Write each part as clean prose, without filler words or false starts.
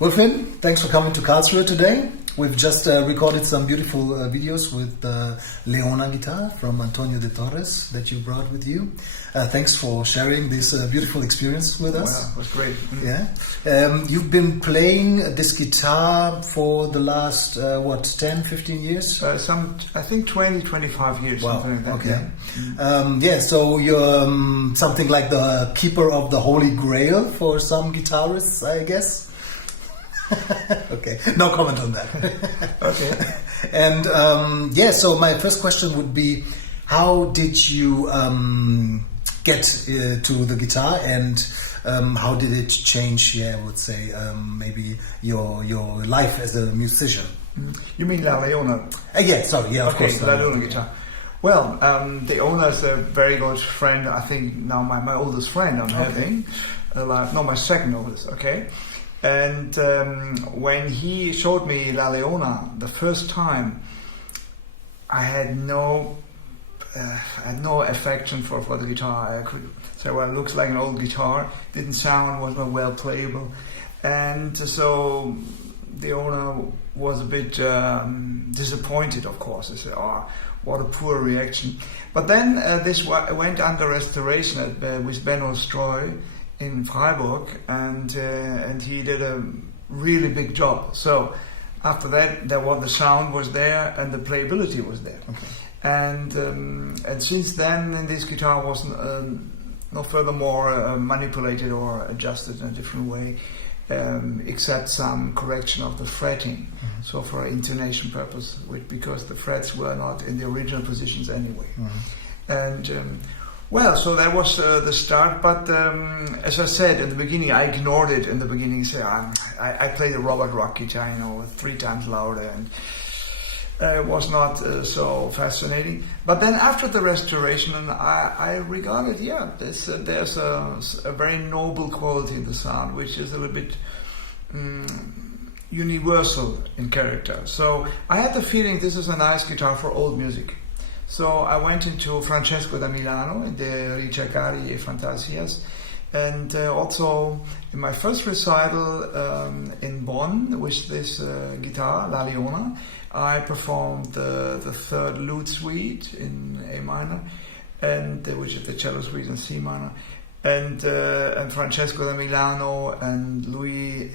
Wulfin, thanks for coming to Karlsruhe today. We've just recorded some beautiful videos with the LEONA guitar from Antonio de Torres that you brought with you. Thanks for sharing this beautiful experience with us. Wow, it was great. Yeah. You've been playing this guitar for the last, 10, 15 years? I think 20, 25 years. Wow, something like that. okay. Yeah. So you're something like the keeper of the Holy Grail for some guitarists, I guess? Okay, no comment on that. Okay. And so my first question would be, how did you get to the guitar, and how did it change, I would say, maybe your life as a musician? You mean La Leona? Of course. La Leona guitar. Well, the owner is a very good friend. I think now my oldest friend I'm having. No, my second oldest, okay? And when he showed me La Leona the first time, I had no affection for the guitar. I could say, well, it looks like an old guitar, didn't sound, was not well playable. And so the owner was a bit disappointed, of course. He said, oh, what a poor reaction. But then this went under restoration with Benno Stroy in Freiburg, and he did a really big job. So after that, the sound was there and the playability was there. Okay. And since then, this guitar was no furthermore manipulated or adjusted in a different way, except some correction of the fretting. Mm-hmm. So for intonation purpose, because the frets were not in the original positions anyway. Mm-hmm. And well, so that was the start, but as I said in the beginning, I ignored it in the beginning. So I played a Robert Rock guitar, 3 times louder, and it was not so fascinating. But then after the restoration, I regarded, there's a very noble quality in the sound, which is a little bit universal in character. So I had the feeling this is a nice guitar for old music. So I went into Francesco da Milano in the Ricercari e Fantasias, and also in my first recital in Bonn with this guitar, La Leona, I performed the third lute suite in A minor, and which is the cello suite in C minor, and Francesco da Milano and Louis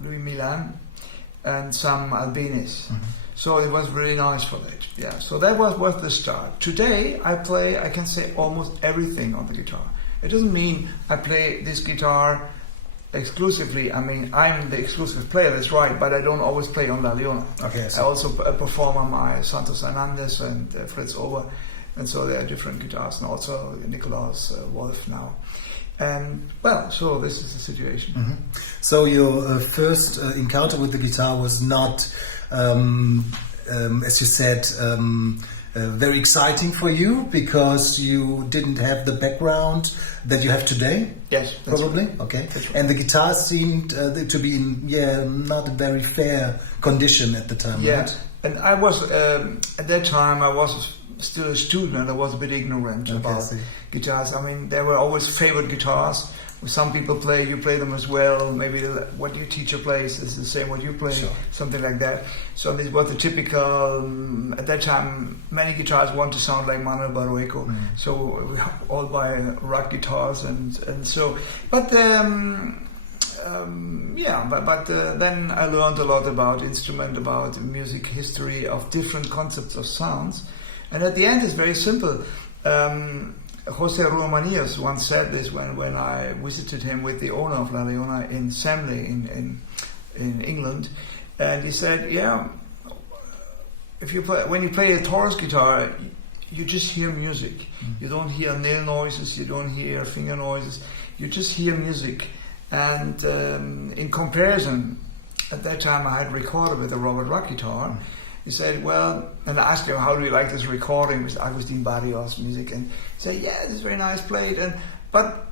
Milan and some Albanese. Mm-hmm. So it was really nice for that. Yeah. So that was the start. Today I can say almost everything on the guitar. It doesn't mean I play this guitar exclusively. I mean, I'm the exclusive player, that's right, but I don't always play on La Leona. Okay. I also perform on my Santos Hernandez and Fritz Ober, and so there are different guitars, and also Nikolaus Wolf now. And well, so this is the situation. Mm-hmm. So your first encounter with the guitar was not, as you said, very exciting for you, because you didn't have the background that you have today? Yes, probably. Right. Okay. Right. And the guitar seemed to be in not a very fair condition at the time, right? And I was at that time I was still a student, and I was a bit ignorant about guitars. I mean, there were always favorite guitars. Some people play, you play them as well. Maybe what your teacher plays is the same what you play, something like that. So this was the typical, at that time, many guitars want to sound like Manuel Barrueco. So we all buy rock guitars and so. But then I learned a lot about instrument, about music history, of different concepts of sounds. And at the end, it's very simple. Jose Ruomanius once said this when I visited him with the owner of La Leona in Semley in England, and he said, when you play a Torres guitar, you just hear music. You don't hear nail noises, you don't hear finger noises, you just hear music. And in comparison, at that time I had recorded with a Robert Rock guitar. He said, well, and I asked him, how do you like this recording with Agustin Barrios music? And he said, this is very nice played. But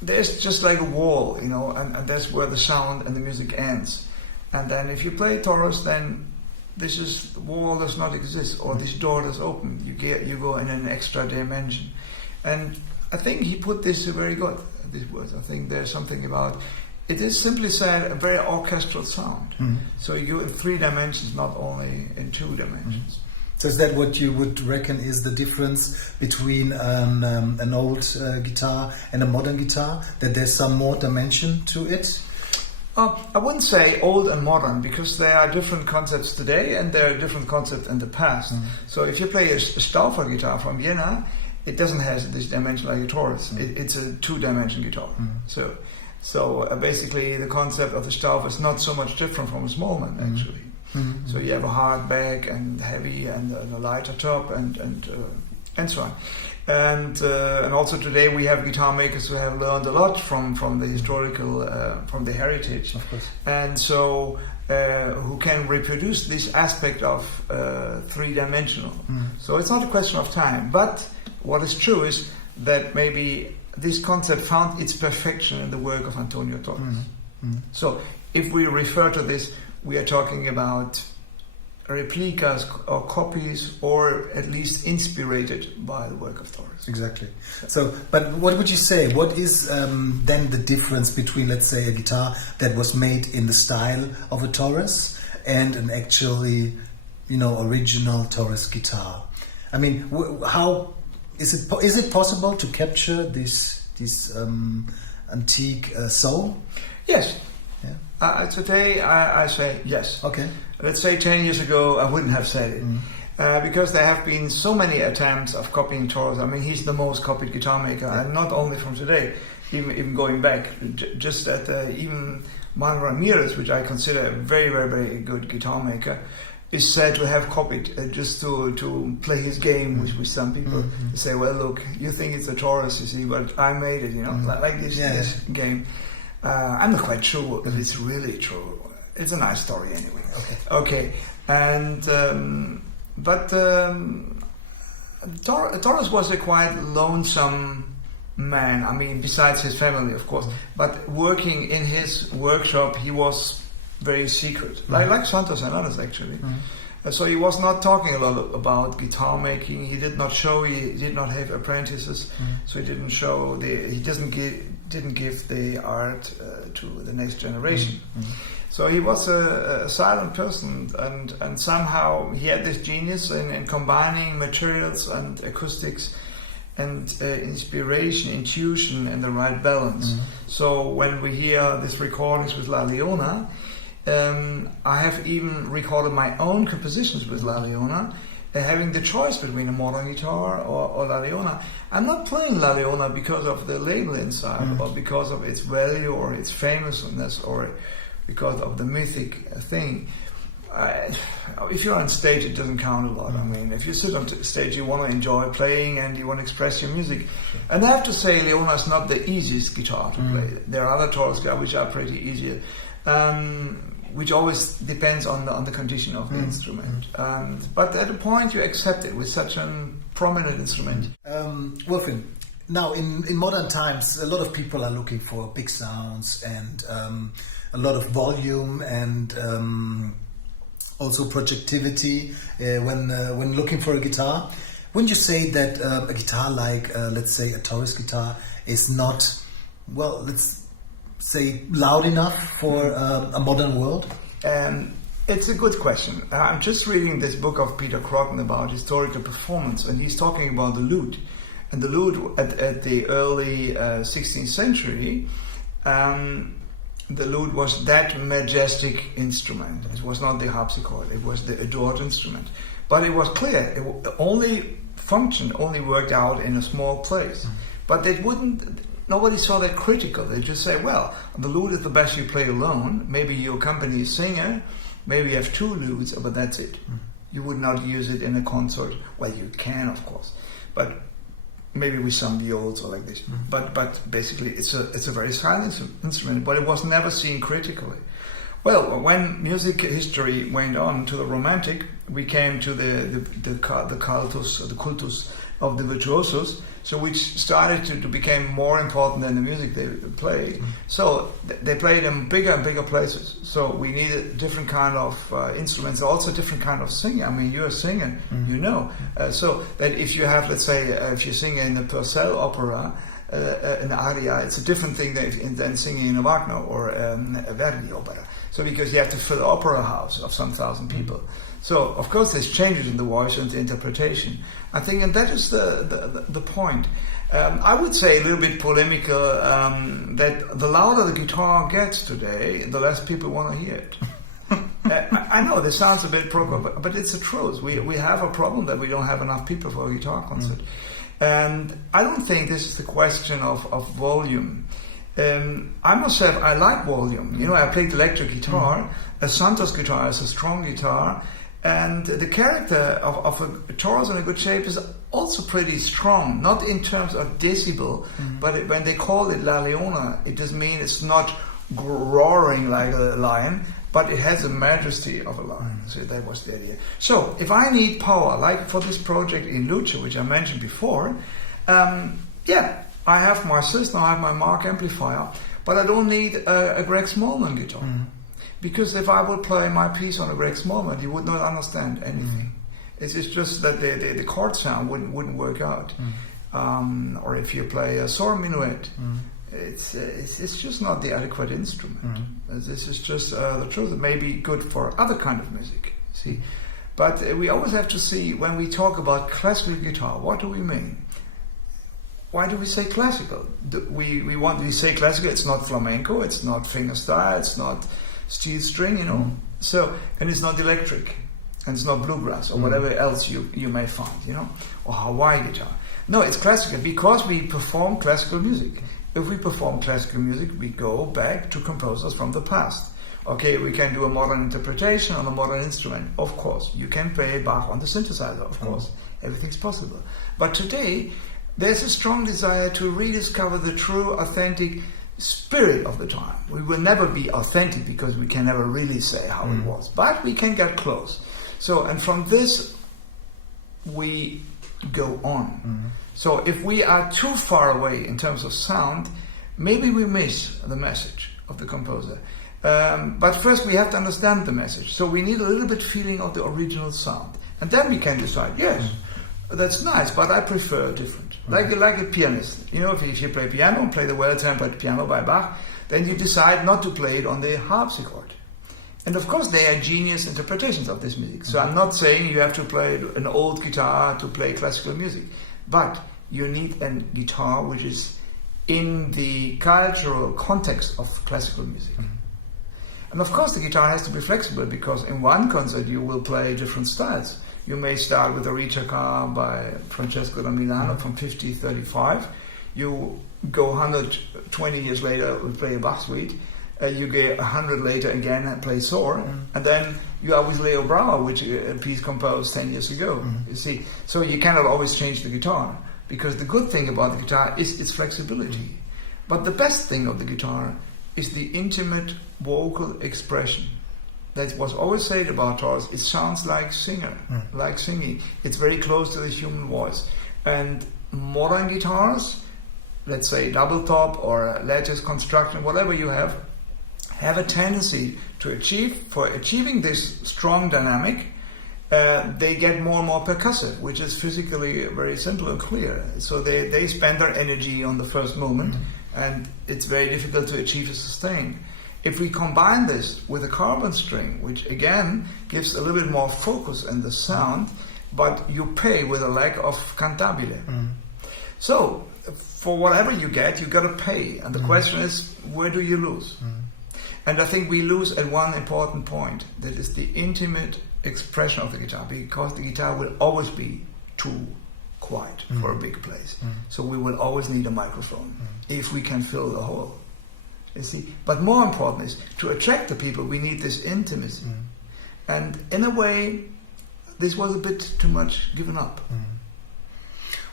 there's just like a wall, and that's where the sound and the music ends. And then if you play Torres, then this wall does not exist, or this door does open. You go in an extra dimension. And I think he put this very good, these words. I think there's something about It is simply said a very orchestral sound. So you go in 3 dimensions, not only in 2 dimensions. So is that what you would reckon is the difference between an old guitar and a modern guitar? That there's some more dimension to it? I wouldn't say old and modern, because there are different concepts today and there are different concepts in the past. So if you play a Stauffer guitar from Vienna, it doesn't have this dimension like a Torres. It's a 2-dimension guitar. So basically the concept of the Stauffer is not so much different from a Smallman actually. So you have a hard back and heavy and a lighter top and so on. And also today we have guitar makers who have learned a lot from the historical, from the heritage. Of course. And so who can reproduce this aspect of 3-dimensional. So it's not a question of time. But what is true is that maybe this concept found its perfection in the work of Antonio de Torres. So if we refer to this, we are talking about replicas or copies, or at least inspired by the work of Torres. Exactly. So, but what would you say? What is then the difference between, let's say, a guitar that was made in the style of a Torres and an actually, original Torres guitar? I mean, how is it possible to capture this antique soul? Yes. Yeah. Today I say yes. Okay. Let's say 10 years ago I wouldn't have said it. Because there have been so many attempts of copying Torres. I mean, he's the most copied guitar maker, and not only from today, even going back, just at even Manuel Ramirez, which I consider a very, very, very good guitar maker, is said to have copied just to play his game with some people. They say, well, look, you think it's a Torres, you see, but I made it, like this game. I'm not quite sure if it's really true. It's a nice story anyway. Okay. And Torres was a quite lonesome man. I mean, besides his family, of course. But working in his workshop, he was very secret, like Santos and others actually. So he was not talking a lot about guitar making. He did not show. He did not have apprentices, so he didn't show. He didn't give the art to the next generation. So he was a silent person, and somehow he had this genius in combining materials and acoustics and inspiration, intuition, and the right balance. So when we hear these recordings with La Leona, I have even recorded my own compositions with La Leona, having the choice between a modern guitar or La Leona. I'm not playing La Leona because of the label inside, or because of its value or its famousness, or because of the mythic thing. If you're on stage, it doesn't count a lot. I mean, if you sit on stage, you want to enjoy playing and you want to express your music. And I have to say, Leona is not the easiest guitar to play. There are other Torres guitars which are pretty easier, which always depends on the condition of the instrument. But at a point, you accept it with such a prominent instrument. Wulfin, now in modern times, a lot of people are looking for big sounds and a lot of volume and also projectivity when looking for a guitar. Wouldn't you say that a guitar like, let's say, a Torres guitar is not, well, let's say, loud enough for a modern world? It's a good question. I'm just reading this book of Peter Croton about historical performance, and he's talking about the lute. And the lute at the early 16th century, the lute was that majestic instrument. It was not the harpsichord, it was the adored instrument. But it was clear, it only functioned, only worked out in a small place. But nobody saw that critical. They just say, well, the lute is the best you play alone. Maybe you accompany a singer, maybe you have 2 lutes, but that's it. You would not use it in a concert. Well, you can, of course, but maybe with some viols or like this. But basically, it's a very silent instrument. But it was never seen critically. Well, when music history went on to the Romantic, we came to the cultus of the virtuosos, so which started to become more important than the music they played. So they played in bigger and bigger places. So we needed different kind of instruments, also different kind of singing. I mean, you're a singer, you know. So that if you have, let's say, if you sing in a Purcell opera, an aria. It's a different thing than singing in a Wagner or a Verdi opera. So because you have to fill an opera house of some thousand people. So of course there's changes in the voice and the interpretation. I think, and that is the point. I would say a little bit polemical that the louder the guitar gets today, the less people want to hear it. I know this sounds a bit but it's the truth. We have a problem that we don't have enough people for a guitar concert. And I don't think this is the question of volume. I myself, I like volume. You know, I played electric guitar. A Santos guitar is a strong guitar. And the character of a Taurus in a good shape is also pretty strong, not in terms of decibel, but when they call it La Leona, it does mean it's not roaring like a lion, but it has the majesty of a lion. So that was the idea. So if I need power, like for this project in Luce, which I mentioned before, I have my system, I have my Mark amplifier, but I don't need a Greg Smallman guitar. Because if I would play my piece on a Greg Smallman, you would not understand anything. It's just that the chord sound wouldn't work out. Or if you play a Sor Minuet, it's just not the adequate instrument. This is just the truth. It may be good for other kind of music. See, but we always have to see when we talk about classical guitar, what do we mean? Why do we say classical? We say classical. It's not flamenco. It's not fingerstyle. It's not steel string, you know. So, and it's not electric, and it's not bluegrass or whatever else you may find, you know, or Hawaii guitar. No, it's classical because we perform classical music. If we perform classical music, we go back to composers from the past. Okay, we can do a modern interpretation on a modern instrument, of course. You can play Bach on the synthesizer, of course. Everything's possible. But today, there's a strong desire to rediscover the true, authentic spirit of the time. We will never be authentic because we can never really say how it was, but we can get close. So, and from this we go on. So if we are too far away in terms of sound, maybe we miss the message of the composer. But first we have to understand the message. So we need a little bit feeling of the original sound, and then we can decide, yes, that's nice, but I prefer different. Like a pianist, you know, if you play piano, play the well-tempered piano by Bach, then you decide not to play it on the harpsichord. And of course, they are genius interpretations of this music. So I'm not saying you have to play an old guitar to play classical music, but you need a guitar which is in the cultural context of classical music. And of course, the guitar has to be flexible because in one concert you will play different styles. You may start with a Ricercar by Francesco da Milano from 50-35. You go 120 years later and play a Bach suite. You get 100 later again and play Sor. And then you are with Leo Brauer, which a piece composed 10 years ago. You see, so you cannot always change the guitar because the good thing about the guitar is its flexibility. But the best thing of the guitar is the intimate vocal expression. That was always said about Taurus. It sounds like like singing. It's very close to the human voice. And modern guitars, let's say double top or lattice construction, whatever you have a tendency to achieving this strong dynamic. They get more and more percussive, which is physically very simple and clear. So they spend their energy on the first movement, and it's very difficult to achieve a sustain. If we combine this with a carbon string, which again gives a little bit more focus in the sound, but you pay with a lack of cantabile. So for whatever you get, you got to pay. And the question is, where do you lose? And I think we lose at one important point, that is the intimate expression of the guitar, because the guitar will always be too quiet for a big place. So we will always need a microphone if we can fill the hole. You see, but more important is to attract the people. We need this intimacy, and in a way, this was a bit too much given up.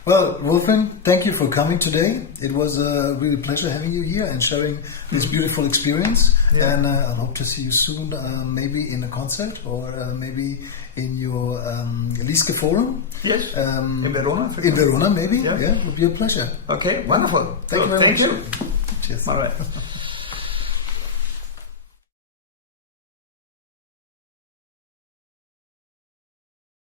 Well, Wulfin, thank you for coming today. It was a real pleasure having you here and sharing this beautiful experience. And I hope to see you soon, maybe in a concert or maybe in your Lieske forum. Yes. In Verona. In Verona, maybe. Yeah, it would be a pleasure. Okay, wonderful. Thank you very much. Thank you. Cheers. All right.